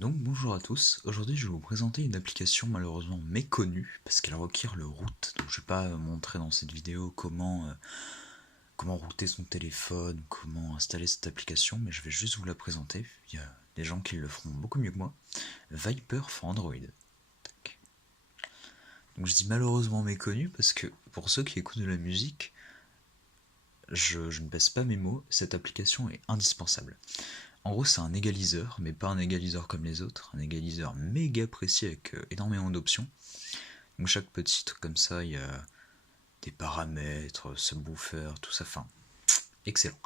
Donc bonjour à tous, aujourd'hui je vais vous présenter une application malheureusement méconnue parce qu'elle requiert le root, donc je vais pas montrer dans cette vidéo comment router son téléphone, comment installer cette application, mais je vais juste vous la présenter, il y a des gens qui le feront beaucoup mieux que moi. Viper for Android. Tac. Donc je dis malheureusement méconnue parce que pour ceux qui écoutent de la musique, je ne baisse pas mes mots, cette application est indispensable. En gros, c'est un égaliseur, mais pas un égaliseur comme les autres, un égaliseur méga précis avec énormément d'options. Donc chaque petit truc comme ça, il y a des paramètres, subwoofer, tout ça, enfin, excellent.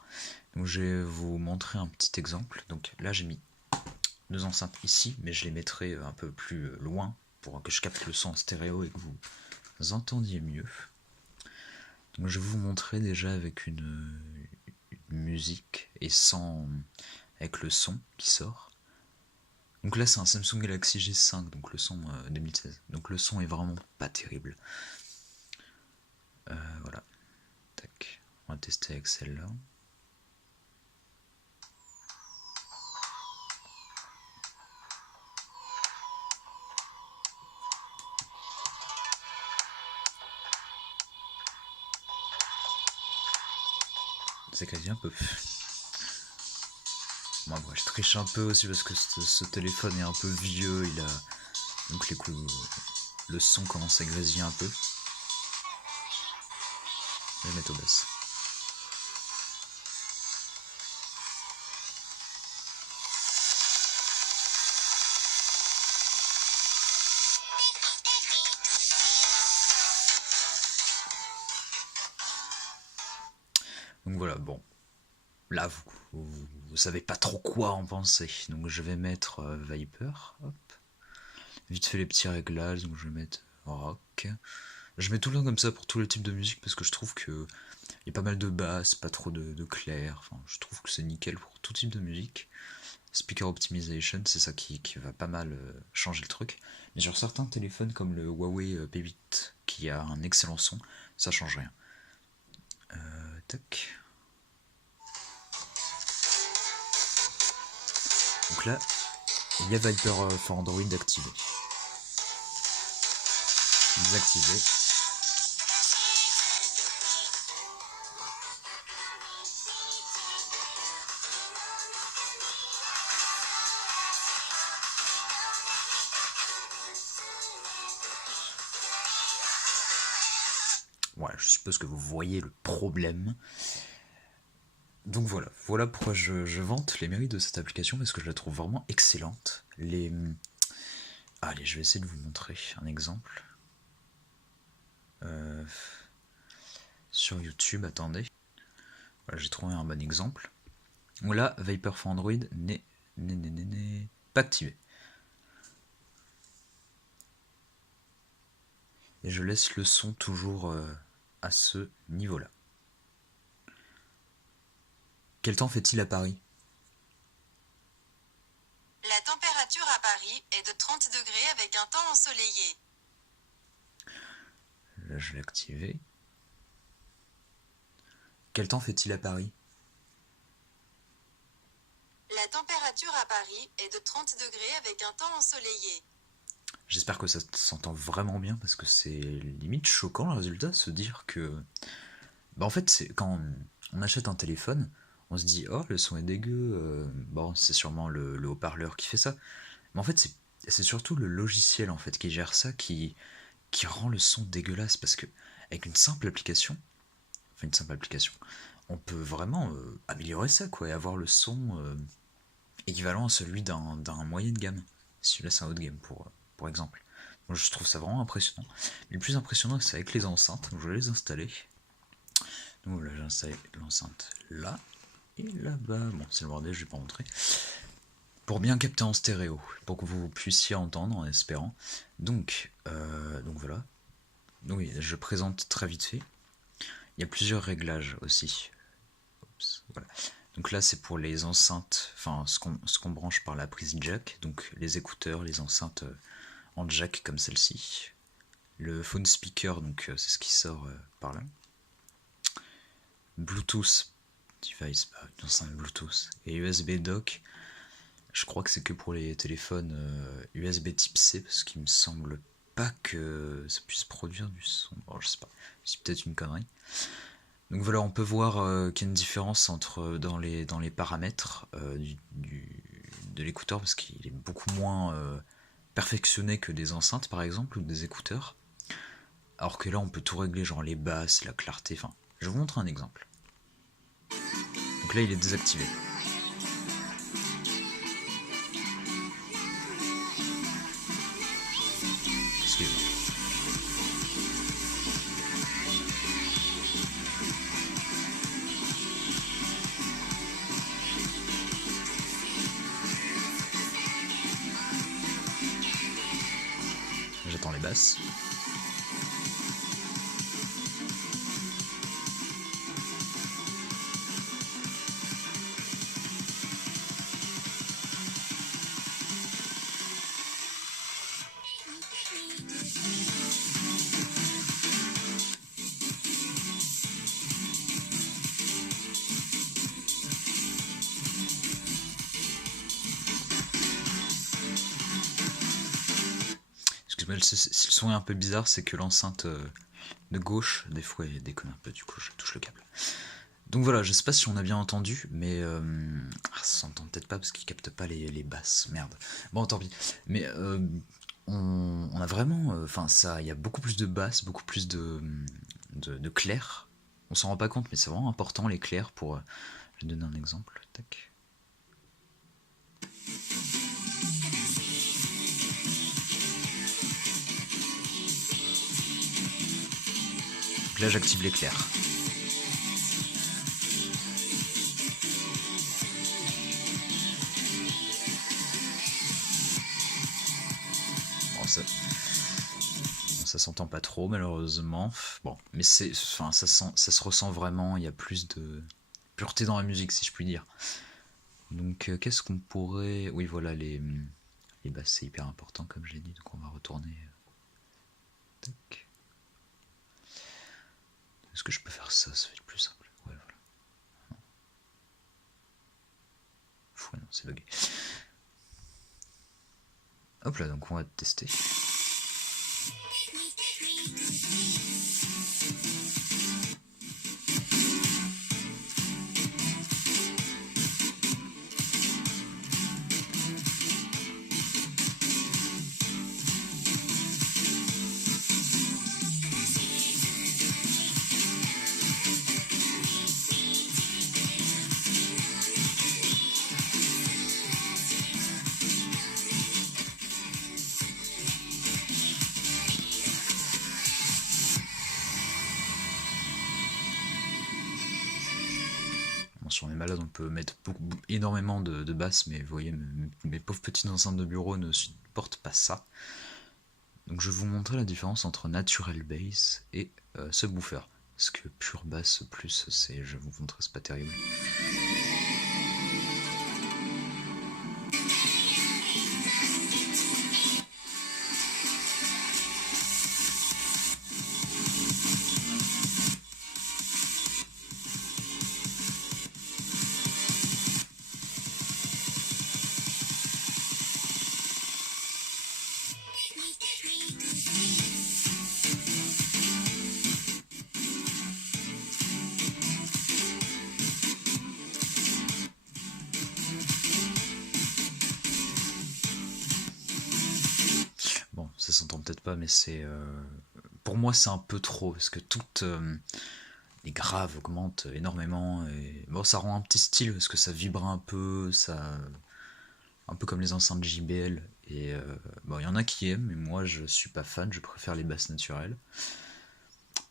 Donc je vais vous montrer un petit exemple. Donc là, j'ai mis deux enceintes ici, mais je les mettrai un peu plus loin pour que je capte le son en stéréo et que vous entendiez mieux. Donc je vais vous montrer déjà avec une musique et sans avec le son qui sort. Donc là c'est un Samsung Galaxy G5, donc le son 2016. Donc le son est vraiment pas terrible. Voilà. Tac. On va tester avec celle-là. Ça grésille un peu. Bon, moi je triche un peu aussi parce que ce téléphone est un peu vieux, il a. Donc le son commence à grésiller un peu. Je vais mettre au basse. Donc voilà, bon. Là, vous savez pas trop quoi en penser. Donc je vais mettre Viper. Hop. Vite fait les petits réglages. Donc je vais mettre rock. Je mets tout le temps comme ça pour tous les types de musique parce que je trouve que il y a pas mal de basses, pas trop de clair. Enfin, je trouve que c'est nickel pour tout type de musique. Speaker Optimization, c'est ça qui va pas mal changer le truc. Mais sur certains téléphones comme le Huawei P8 qui a un excellent son, ça change rien. Tac. Donc là, il y a Viper for Android activé. Désactivé. Voilà, je suppose que vous voyez le problème. Donc voilà pourquoi je vante les mérites de cette application parce que je la trouve vraiment excellente. Allez, je vais essayer de vous montrer un exemple. Sur YouTube, attendez. Voilà, j'ai trouvé un bon exemple. Donc là, Viper for Android n'est pas activé. Et je laisse le son toujours à ce niveau-là. Quel temps fait-il à Paris? La température à Paris est de 30 degrés avec un temps ensoleillé. Là, je vais activer. Quel temps fait-il à Paris? La température à Paris est de 30 degrés avec un temps ensoleillé. J'espère que ça s'entend vraiment bien parce que c'est limite choquant le résultat, se dire que. Bah en fait, c'est quand on achète un téléphone, on se dit oh le son est dégueu, bon c'est sûrement le haut-parleur qui fait ça. Mais en fait c'est surtout le logiciel en fait qui gère ça qui rend le son dégueulasse parce que avec une simple application, on peut vraiment améliorer ça quoi et avoir le son équivalent à celui d'un moyen de gamme. Celui-là c'est un haut de gamme pour exemple. Moi je trouve ça vraiment impressionnant. Mais le plus impressionnant c'est avec les enceintes, donc je vais les installer. Donc là j'ai installé l'enceinte là et là-bas. Bon c'est le bordel, je vais pas montrer. Pour bien capter en stéréo, pour que vous puissiez entendre en espérant. Donc voilà. Donc oui, je présente très vite fait. Il y a plusieurs réglages aussi. Oups, voilà. Donc là c'est pour les enceintes, enfin ce qu'on branche par la prise jack, donc les écouteurs, les enceintes en jack comme celle-ci. Le phone speaker, donc c'est ce qui sort par là. Bluetooth device, une enceinte Bluetooth et USB dock. Je crois que c'est que pour les téléphones USB type C, parce qu'il me semble pas que ça puisse produire du son. Bon, je sais pas, c'est peut-être une connerie. Donc voilà, on peut voir qu'il y a une différence dans les paramètres de l'écouteur, parce qu'il est beaucoup moins perfectionné que des enceintes par exemple, ou des écouteurs. Alors que là, on peut tout régler, genre les basses, la clarté, enfin... Je vous montre un exemple. Donc là, il est désactivé. Excusez-moi. J'attends les basses. Excuse-moi, si le son est un peu bizarre, c'est que l'enceinte de gauche, des fois, elle déconne un peu, du coup, je touche le câble. Donc voilà, je sais pas si on a bien entendu, mais ça s'entend peut-être pas parce qu'il capte pas les basses, merde. Bon, tant pis. Mais on a vraiment, enfin ça, il y a beaucoup plus de basses, beaucoup plus de clairs. On s'en rend pas compte, mais c'est vraiment important les clairs pour. Je vais donner un exemple. Tac. Donc là, j'active les clairs. Bon, ça s'entend pas trop malheureusement. Bon, mais enfin, ça se ressent vraiment. Il y a plus de pureté dans la musique, si je puis dire. Donc, qu'est-ce qu'on pourrait... Oui, voilà, les basses, c'est hyper important, comme j'ai dit. Donc, on va retourner. Tac. Est-ce que je peux faire ça? Ça va être plus simple. Ouais, voilà. Ouais, non, c'est bugué. Hop là, donc on va tester. Si on est malade, on peut mettre énormément de basses, mais vous voyez, mes pauvres petites enceintes de bureau ne supportent pas ça. Donc je vais vous montrer la différence entre Natural Bass et Subwoofer. Parce que pure basse plus, je vais vous montrer, c'est pas terrible. Bon, ça s'entend peut-être pas, mais c'est... pour moi, c'est un peu trop, parce que toutes les graves augmentent énormément, et bon, ça rend un petit style, parce que ça vibre un peu, ça... Un peu comme les enceintes JBL, et bon, il y en a qui aiment, mais moi, je suis pas fan, je préfère les basses naturelles.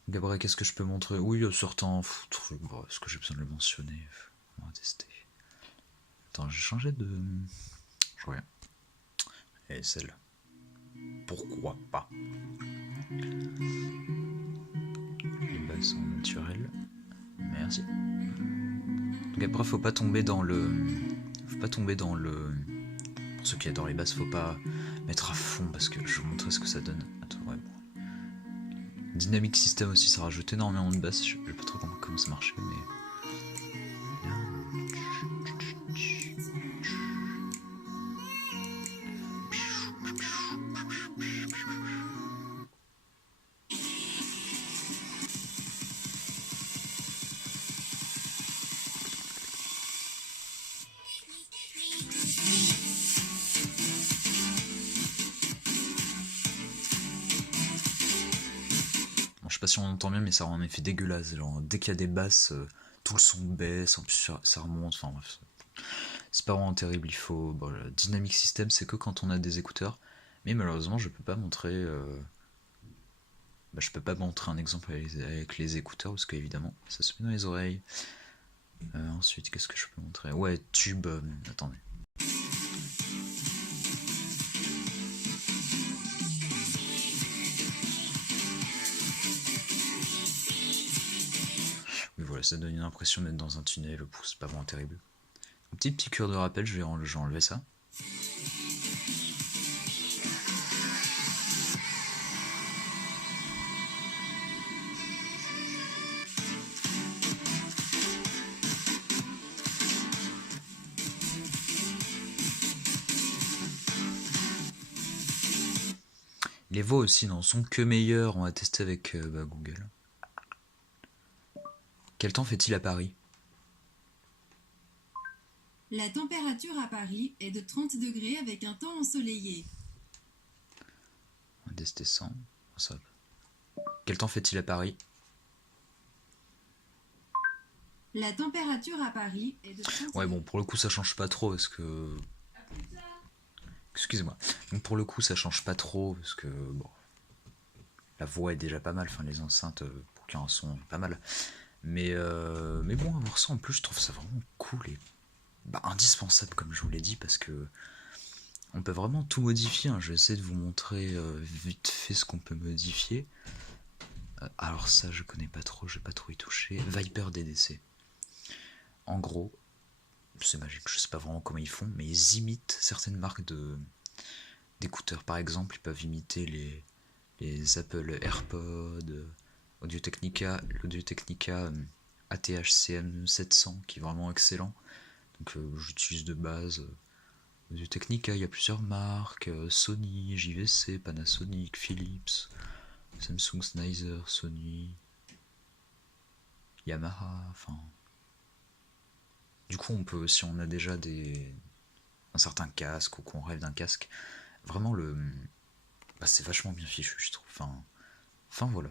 Donc après, qu'est-ce que je peux montrer? Oui, certains trucs, bon, est-ce que j'ai besoin de le mentionner? On va tester. Attends, j'ai changé de... Je vois rien. Et celle-là. Pourquoi pas? Les basses sont naturelles. Merci. Donc après, faut pas tomber dans le... Faut pas tomber dans le... Pour ceux qui adorent les basses, faut pas mettre à fond, parce que je vais vous montrer ce que ça donne. Attends, ouais, bon. Dynamic System aussi, ça rajoute énormément de basses. Je sais pas trop comment ça marchait, mais... sais pas si on entend bien, mais ça rend un effet dégueulasse. Genre, dès qu'il y a des basses, tout le son baisse, en plus ça remonte, enfin bref. C'est pas vraiment terrible, il faut. Bon, le Dynamic System, c'est que quand on a des écouteurs. Mais malheureusement, je peux pas montrer. Je peux pas montrer un exemple avec les écouteurs, parce qu'évidemment, ça se met dans les oreilles. Ensuite, qu'est-ce que je peux montrer? Ouais, tube. Attendez. Mais voilà, ça donne une impression d'être dans un tunnel, c'est pas vraiment terrible. Un petit piqûre de rappel, je vais enlever ça. Les voix aussi n'en sont que meilleures, on va tester avec Google. Quel temps fait-il à Paris? La température à Paris est de 30 degrés avec un temps ensoleillé. On va tester ça. Quel temps fait-il à Paris? La température à Paris est de 30 Ouais, bon, pour le coup, ça change pas trop parce que. Excusez-moi. Donc, pour le coup, ça change pas trop parce que. Bon. La voix est déjà pas mal, enfin, les enceintes, pour qu'il y ait un son, pas mal. Mais bon, avoir ça en plus, je trouve ça vraiment cool et indispensable, comme je vous l'ai dit, parce que. On peut vraiment tout modifier. Hein. Je vais essayer de vous montrer vite fait ce qu'on peut modifier. Alors, ça, je connais pas trop, j'ai pas trop y touché. Viper DDC. En gros, c'est magique, je sais pas vraiment comment ils font, mais ils imitent certaines marques d'écouteurs. Par exemple, ils peuvent imiter les Apple AirPods, Audio-Technica, l'Audio-Technica ATH-CM 700 qui est vraiment excellent. Donc j'utilise de base Audio-Technica, il y a plusieurs marques, Sony, JVC, Panasonic, Philips, Samsung, Sennheiser, Sony, Yamaha, enfin. Du coup, on peut, si on a déjà un certain casque ou qu'on rêve d'un casque, vraiment c'est vachement bien fichu, je trouve. Enfin voilà.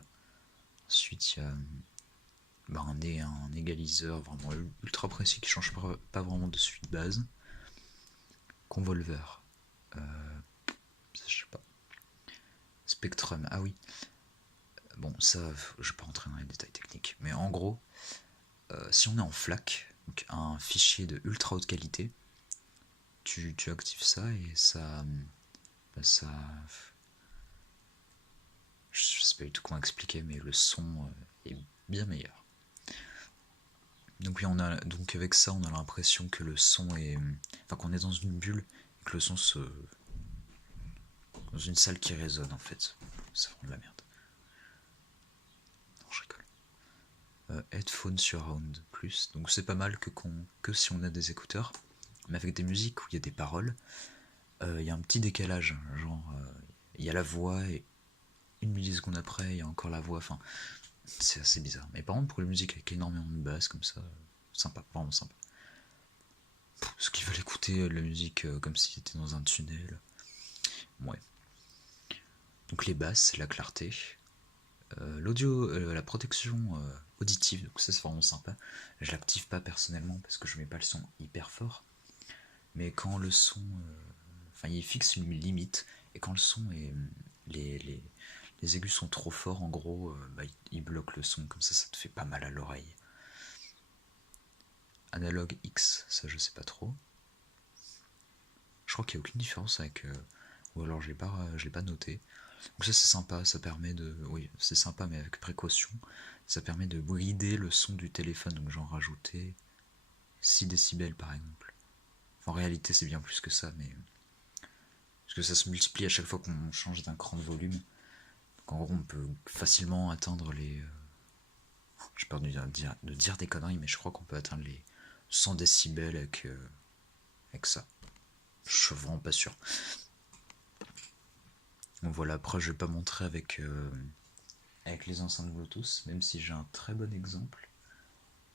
Ensuite, il y a un égaliseur vraiment ultra précis qui change pas vraiment de suite base. Convolver. Je sais pas. Spectrum, ah oui. Bon, ça, je vais pas rentrer dans les détails techniques. Mais en gros, si on est en FLAC, donc un fichier de ultra haute qualité, tu actives ça et ça. Je sais pas du tout comment expliquer, mais le son est bien meilleur. Donc oui, donc avec ça, on a l'impression que le son est, enfin qu'on est dans une bulle et que le son dans une salle qui résonne en fait. C'est vraiment de la merde. Non, je rigole. Headphone Surround plus, donc c'est pas mal que si on a des écouteurs, mais avec des musiques où il y a des paroles, il y a un petit décalage, genre il y a la voix et une milliseconde après il y a encore la voix, enfin c'est assez bizarre. Mais par contre pour les musiques avec énormément de basse comme ça, sympa, vraiment sympa. Ceux qui veulent écouter la musique comme si c'était dans un tunnel, ouais. Donc les basses, la clarté, l'audio, la protection auditive, donc ça c'est vraiment sympa. Je l'active pas personnellement parce que je mets pas le son hyper fort, mais quand le son, enfin il fixe une limite et quand le son est les aigus sont trop forts en gros, il bloque le son comme ça te fait pas mal à l'oreille. Analog X, ça je sais pas trop. Je crois qu'il n'y a aucune différence avec, ou alors je l'ai pas noté. Donc ça c'est sympa, ça permet de, oui c'est sympa mais avec précaution, ça permet de brider le son du téléphone, donc j'en rajoutais 6 décibels par exemple. Enfin, en réalité c'est bien plus que ça, mais parce que ça se multiplie à chaque fois qu'on change d'un cran de volume. Donc en gros on peut facilement atteindre les, j'ai peur de dire des conneries, mais je crois qu'on peut atteindre les 100 décibels avec ça. Je suis vraiment pas sûr. Donc voilà, après je vais pas montrer avec les enceintes Bluetooth, même si j'ai un très bon exemple.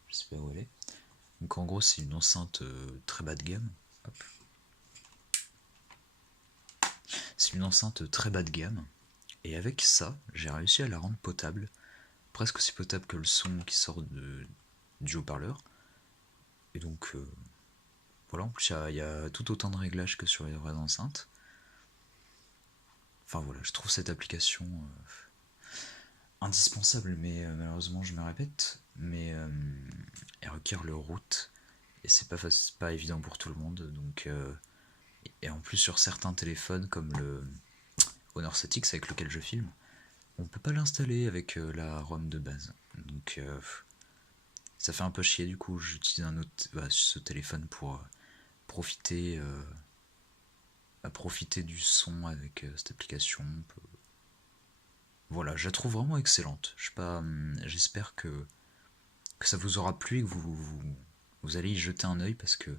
Je sais pas où elle est. Donc en gros c'est une enceinte très bas de gamme. Hop. C'est une enceinte très bas de gamme. Et avec ça, j'ai réussi à la rendre potable. presque aussi potable que le son qui sort du haut-parleur. Et donc voilà, en plus il y a tout autant de réglages que sur les vraies enceintes. Enfin voilà, je trouve cette application indispensable, mais malheureusement je me répète, mais elle requiert le root et c'est pas évident pour tout le monde. Donc et en plus sur certains téléphones comme le Honor 7X avec lequel je filme, on peut pas l'installer avec la ROM de base. Donc ça fait un peu chier, du coup j'utilise ce téléphone pour profiter profiter du son avec cette application. Voilà, je la trouve vraiment excellente. Je sais pas, j'espère que ça vous aura plu et que vous allez y jeter un œil parce que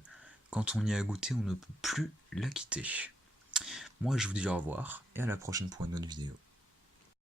quand on y a goûté, on ne peut plus la quitter. Moi, je vous dis au revoir et à la prochaine pour une autre vidéo.